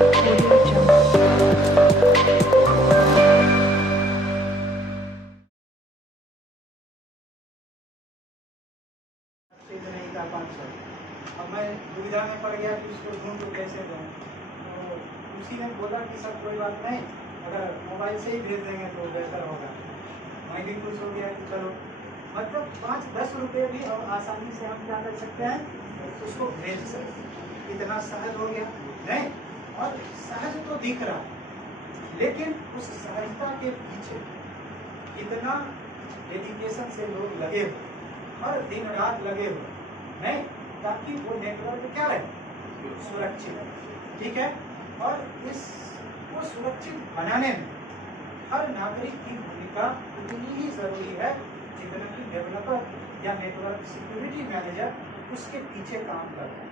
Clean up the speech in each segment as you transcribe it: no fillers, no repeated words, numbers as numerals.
Audio Jungle. नहीं था 500। अब मैं दुविधा में पड़ गया कि उसको ढूंढ तो कैसे दूँ। तो उसी ने बोला कि सर कोई बात नहीं, अगर मोबाइल से ही भेज देंगे तो बेहतर होगा। मैं भी खुश हो गया कि चलो, मतलब 5-10 रुपये भी अब आसानी से हम क्या कर सकते हैं, उसको भेज सकते हैं। इतना सहज हो गया नहीं, और सहज तो दिख रहा है, लेकिन उस सहजता के पीछे कितना डेडिकेशन से लोग लगे हुए, हर दिन रात लगे हुए नहीं, ताकि वो नेटवर्क क्या रहे, सुरक्षित रहे। ठीक है, और वो सुरक्षित बनाने में हर नागरिक की भूमिका उतनी ही जरूरी है जितना कि डेवलपर या नेटवर्क सिक्योरिटी मैनेजर उसके पीछे काम कर रहे हैं।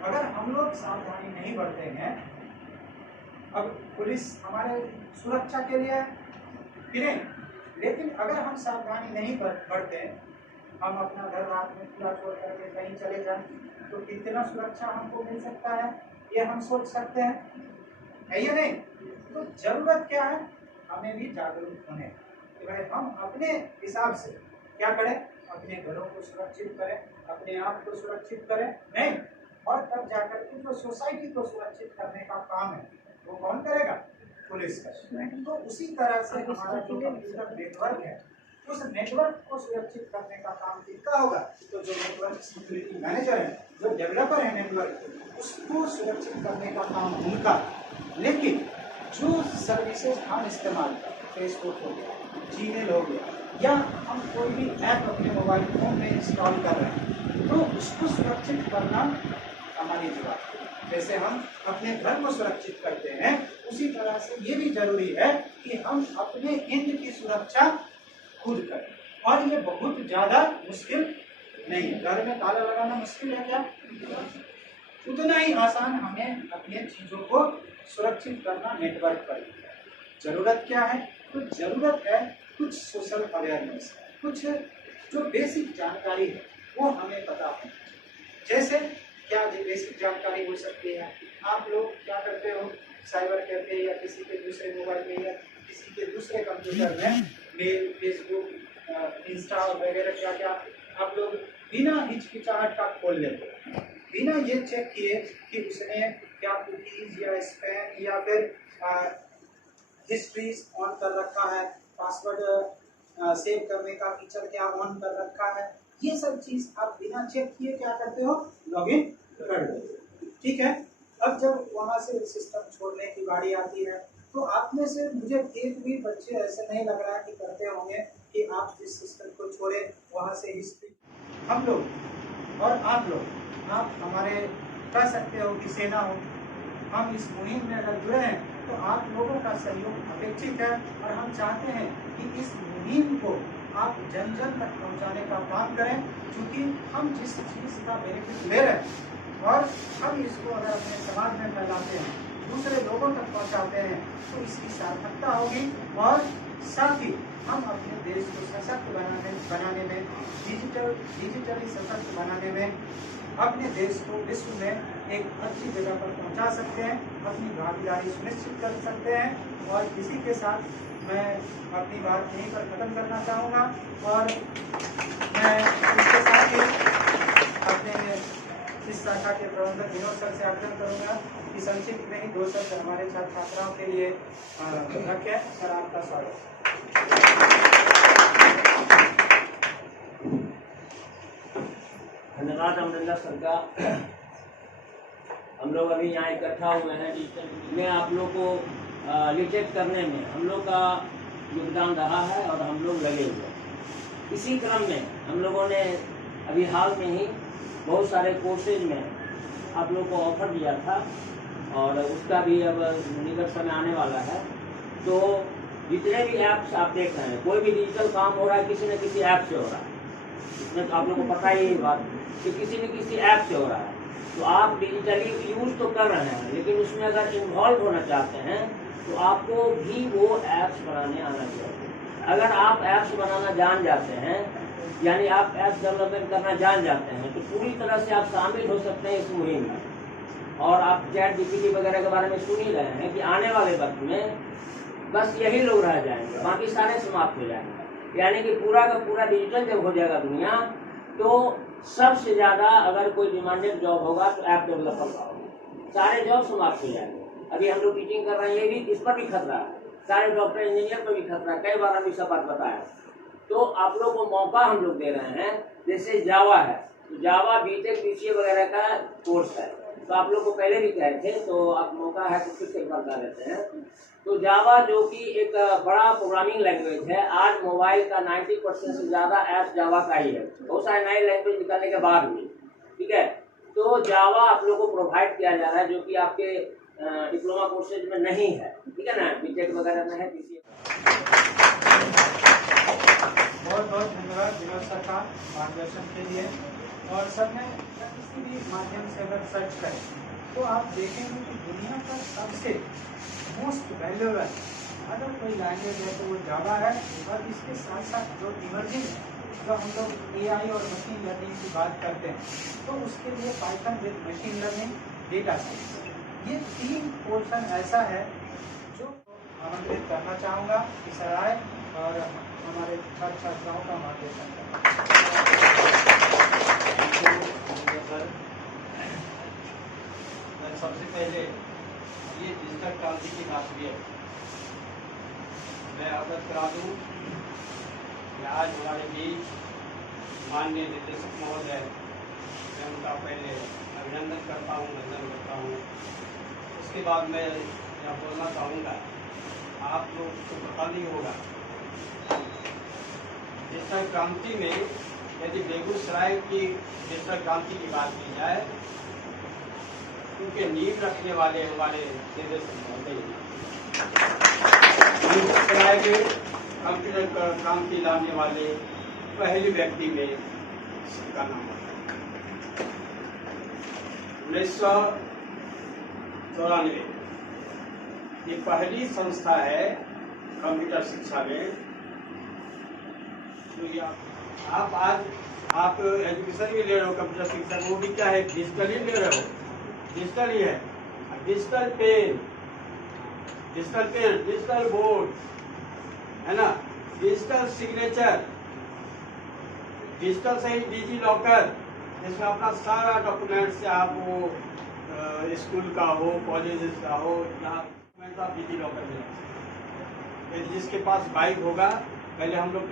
अगर हम लोग सावधानी नहीं बरते हैं, अब पुलिस हमारे सुरक्षा के लिए कि नहीं, लेकिन अगर हम सावधानी नहीं बरते, हम अपना घर रात में खुला छोड़ करके कहीं चले जाएं तो कितना सुरक्षा हमको मिल सकता है, ये हम सोच सकते हैं, है या नहीं। तो जरूरत क्या है, हमें भी जागरूक होने कि भाई हम अपने हिसाब से क्या करें, अपने घरों को सुरक्षित करें, अपने आप को सुरक्षित करें नहीं, और तब जाकर के जो सोसाइटी को सुरक्षित करने का काम है वो कौन करेगा, पुलिस का। तो उसी तरह से हमारा जो कंप्यूटर नेटवर्क है, उस नेटवर्क को सुरक्षित करने का काम किसका होगा, तो जो नेटवर्क सिक्योरिटी मैनेजर है, जो डेवलपर है नेटवर्क, उसको सुरक्षित करने का काम उनका। लेकिन जो सर्विसेज हम इस्तेमाल करते हैं, फेसबुक हो गया, जीमेल हो गया, या हम कोई भी ऐप अपने मोबाइल फोन में इंस्टॉल कर रहे हैं, तो उसको सुरक्षित करना हमारी जवाबदारी। जैसे हम अपने घर को सुरक्षित करते हैं, उसी तरह से ये भी जरूरी है कि हम अपने एंड की सुरक्षा खुद करें। और ये बहुत ज्यादा मुश्किल नहीं है, घर में ताला लगाना मुश्किल है क्या, उतना ही आसान हमें अपने चीजों को सुरक्षित करना नेटवर्क पर। जरूरत क्या है, तो जरूरत है कुछ सोशल अवेयरनेस, कुछ जो बेसिक जानकारी है वो हमें पता है। जैसे क्या बेसिक जानकारी हो सकती है, आप लोग क्या करते हो, साइबर कैफे या किसी के दूसरे मोबाइल में या किसी के दूसरे कंप्यूटर में मेल, फेसबुक, इंस्टा वगैरह क्या क्या आप लोग बिना हिचकिचाहट का खोल लेते हो, बिना ये चेक किए कि उसने क्या कुकीज या स्पैम या फिर हिस्ट्रीज ऑन कर रखा है, पासवर्ड सेव करने का फीचर क्या ऑन कर रखा है, ये सब चीज आप बिना चेक किए क्या करते हो, लॉगिन कर देते हो। ठीक है, अब जब वहां से सिस्टम छोड़ने की बारी आती है, तो आप में से मुझे एक भी बच्चे ऐसे नहीं लग रहा है कि करते होंगे कि आप जिस सिस्टम को छोड़े वहां से हिस्ट्री, हम लोग और आप लोग, आप हमारे कह सकते हो कि सेना हो, हम इस मुहिम में अगर जुड़े हैं तो आप लोगों का सहयोग अपेक्षित है, और हम चाहते हैं कि इस मुहिम को आप जन जन तक पहुंचाने का काम करें, क्योंकि हम जिस चीज़ का बेनिफिट ले रहे हैं और हम इसको अगर अपने समाज में फैलाते हैं, दूसरे लोगों तक पहुंचाते हैं, तो इसकी सार्थकता होगी, और साथ ही हम अपने देश को सशक्त बनाने में, डिजिटली सशक्त बनाने में, अपने देश को विश्व में एक अच्छी जगह पर पहुंचा सकते हैं, अपनी भागीदारी सुनिश्चित कर सकते हैं। और इसी के साथ मैं अपनी बात यहीं पर खत्म करना चाहूँगा, और मैं इसके साथ ही अपने इस शाखा के प्रबंधक विनोद सर से आग्रह करूँगा कि संक्षिप्त में ही 2 शब्द हमारे छात्र छात्राओं के लिए रखें। सर, आपका स्वागत। धन्यवाद अमरिंदर सर का। हम लोग अभी यहाँ इकट्ठा हुए हैं डिजिटल में, आप लोग को लिटरेट करने में हम लोग का योगदान रहा है और हम लोग लगे हुए हैं। इसी क्रम में हम लोगों ने अभी हाल में ही बहुत सारे कोर्सेज में आप लोग को ऑफर दिया था, और उसका भी अब निकट समय आने वाला है। तो जितने भी ऐप्स आप देख रहे हैं, कोई भी डिजिटल काम हो रहा है किसी न किसी ऐप से हो रहा है, इसमें तो आप लोग को पता ही बात कि किसी न किसी ऐप से हो रहा है। तो आप डिजिटली यूज तो कर रहे हैं, लेकिन उसमें अगर इन्वॉल्व होना चाहते हैं तो आपको भी वो ऐप्स बनाने आना चाहिए। अगर आप ऐप्स बनाना जान जाते हैं, यानी आप ऐप्स डेवलपमेंट करना जान जाते हैं, तो पूरी तरह से आप शामिल हो सकते हैं इस मुहिम में, और आप चैट जीपीटी वगैरह के बारे में सुन ही रहे हैं कि आने वाले वक्त में बस यही लोग रह जाएंगे, बाकी सारे समाप्त हो जाएंगे। यानी कि पूरा का पूरा डिजिटल जब हो जाएगा दुनिया, तो सबसे ज़्यादा अगर कोई डिमांडेड जॉब होगा तो ऐप डेवलपर का होगा। सारे जॉब समाप्त हो जाएंगे। अभी हम लोग टीचिंग कर रहे हैं, ये भी इस पर भी खतरा है, सारे डॉक्टर इंजीनियर पर भी खतरा है। कई बार हम सब बात बताया। तो आप लोग को मौका हम लोग दे रहे हैं। जैसे जावा है, जावा बीटेक बीसीए वगैरह का कोर्स है, तो आप लोग को पहले भी कहे थे, तो आप मौका है तो फिर से एक बार बता देते हैं। तो जावा जो कि एक बड़ा प्रोग्रामिंग लैंग्वेज है, आज मोबाइल का 90% से ज़्यादा ऐप जावा का ही है, बहुत सारे नए लैंग्वेज निकलने के बाद भी। ठीक है, तो जावा आप लोग को प्रोवाइड किया जा रहा है, जो कि आपके डिप्लोमा कोर्सेज में नहीं है। ठीक है ना, बीटेक वगैरह में है, बीसीए। बहुत बहुत धन्यवाद विनोद सर का मार्गदर्शन के लिए। और सर ने किसी भी माध्यम से अगर सर्च करें तो आप देखेंगे कि दुनिया का सबसे मोस्ट वैल्यूएबल अगर कोई लैंग्वेज है तो वो जावा है। और इसके साथ साथ जो इमर्जिंग है, जो हम लोग एआई और मशीन लर्निंग की बात करते हैं, तो उसके लिए Python with machine learning, data science, ये 3 पोर्शन ऐसा है जो आमंत्रित करना चाहूँगा कि सर आए और हमारे छात्र छात्राओं का मार्गदर्शन करें। सबसे पहले ये डिजिटल क्रांति की बात हुई है, मैं अवगत करा दूँ कि आज हमारे बीच माननीय निदेशक महोदय, मैं उनका पहले अभिनंदन करता हूँ, वंदन करता हूँ। उसके बाद मैं यह बोलना चाहूँगा, आप लोग को पता नहीं होगा, डिजिटल क्रांति में यदि बेगूसराय की डिजिटल क्रांति की बात की जाए, उनके नींव रखने वाले हमारे निदेशक महोदय बेगूसराय में कंप्यूटर क्रांति लाने वाले पहले व्यक्ति में इसका नाम है। 1994 ये पहली संस्था है कंप्यूटर शिक्षा में। तो आप आज आप एजुकेशन भी ले रहे हो, कंप्यूटर शिक्षा, वो भी क्या है, डिजिटल ही ले रहे हो, डिजिटल ही है। डिजिटल पेन, डिजिटल बोर्ड है ना, डिजिटल सिग्नेचर, डिजिटल से ही डिजी लॉकर, जिसमें अपना सारा डॉक्यूमेंट्स, आप वो स्कूल का हो, कॉलेज का हो, जहाँ डॉक्यूमेंट आप डिजी लॉकर में रख सकते हैं। जिसके पास बाइक होगा, पहले हम लोग